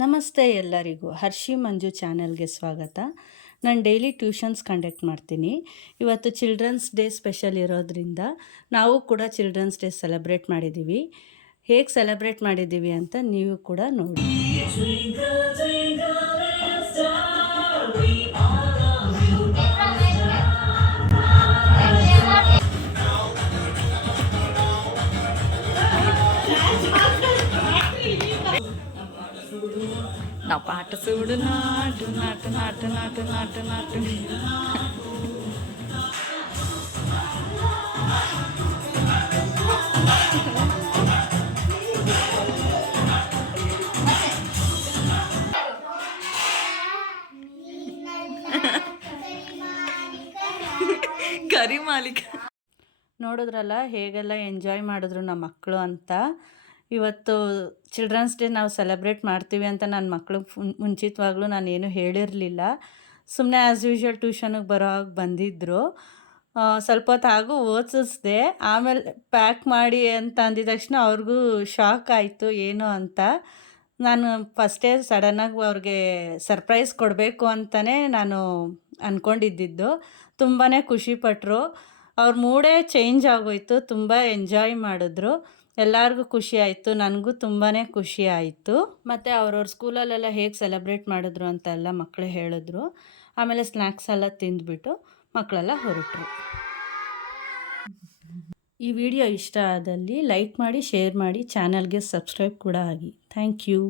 ನಮಸ್ತೆ ಎಲ್ಲರಿಗೂ. ಹರ್ಷಿ ಮಂಜು ಚಾನೆಲ್ಗೆ ಸ್ವಾಗತ. ನಾನು ಡೈಲಿ ಟ್ಯೂಷನ್ಸ್ ಕಂಡಕ್ಟ್ ಮಾಡ್ತೀನಿ. ಇವತ್ತು ಚಿಲ್ಡ್ರನ್ಸ್ ಡೇ ಸ್ಪೆಷಲ್ ಇರೋದ್ರಿಂದ ನಾವು ಕೂಡ ಚಿಲ್ಡ್ರನ್ಸ್ ಡೇ ಸೆಲೆಬ್ರೇಟ್ ಮಾಡಿದ್ದೀವಿ ಹೇಗೆ ಸೆಲೆಬ್ರೇಟ್ ಮಾಡಿದ್ದೀವಿ ಅಂತ ನೀವು ಕೂಡ ನೋಡಿ. ನಾವು ಪಾಠ ಸುಡು ನಾಟು ನಾಟ ನಾಟು, ನಾಟ ನಾಟ, ನಾಟು. ಕರಿ ಮಾಲೀಕ. ನೋಡಿದ್ರಲ್ಲ ಹೇಗೆಲ್ಲ ಎಂಜಾಯ್ ಮಾಡಿದ್ರು ನಮ್ಮ ಮಕ್ಕಳು ಅಂತ. ಇವತ್ತು ಚಿಲ್ಡ್ರನ್ಸ್ ಡೇ ನಾವು ಸೆಲೆಬ್ರೇಟ್ ಮಾಡ್ತೀವಿ ಅಂತ ನನ್ನ ಮಕ್ಳಿಗೆ ಮುಂಚಿತವಾಗ್ಲೂ ನಾನು ಏನು ಹೇಳಿರಲಿಲ್ಲ. ಸುಮ್ಮನೆ ಆ್ಯಸ್ ಯೂಶ್ವಲ್ ಟ್ಯೂಷನಿಗೆ ಬರೋ ಹಾಗೆ ಬಂದಿದ್ದರು ಸ್ವಲ್ಪ ಹೊತ್ತು ಓದಿಸಿದೆ ಆಮೇಲೆ ಪ್ಯಾಕ್ ಮಾಡಿ ಅಂತ ಅಂದಿದ ತಕ್ಷಣ ಅವ್ರಿಗೂ ಶಾಕ್ ಆಯಿತು, ಏನು ಅಂತ. ನಾನು ಫಸ್ಟೇ ಸಡನ್ನಾಗಿ ಅವ್ರಿಗೆ ಸರ್ಪ್ರೈಸ್ ಕೊಡಬೇಕು ಅಂತಲೇ ನಾನು ಅಂದ್ಕೊಂಡಿದ್ದಿದ್ದು ತುಂಬಾ ಖುಷಿಪಟ್ಟರು ಅವ್ರ ಮೂಡೇ ಚೇಂಜ್ ಆಗೋಯ್ತು, ತುಂಬ ಎಂಜಾಯ್ ಮಾಡಿದ್ರು. ಎಲ್ಲರಿಗೂ ಖುಷಿ ಆಯಿತು, ನನಗೂ ತುಂಬಾ ಖುಷಿ ಆಯಿತು. ಮತ್ತು ಅವ್ರವ್ರ ಸ್ಕೂಲಲ್ಲೆಲ್ಲ ಹೇಗೆ ಸೆಲೆಬ್ರೇಟ್ ಮಾಡಿದ್ರು ಅಂತ ಎಲ್ಲ ಮಕ್ಕಳು ಹೇಳಿದ್ರು. ಆಮೇಲೆ ಸ್ನ್ಯಾಕ್ಸ್ ಎಲ್ಲ ತಿಂದ್ಬಿಟ್ಟು ಮಕ್ಕಳೆಲ್ಲ ಹೊರಟರು. ಈ ವಿಡಿಯೋ ಇಷ್ಟ ಆದಲ್ಲಿ ಲೈಕ್ ಮಾಡಿ, ಶೇರ್ ಮಾಡಿ, ಚಾನಲ್ಗೆ ಸಬ್ಸ್ಕ್ರೈಬ್ ಕೂಡ ಆಗಿ. Thank you.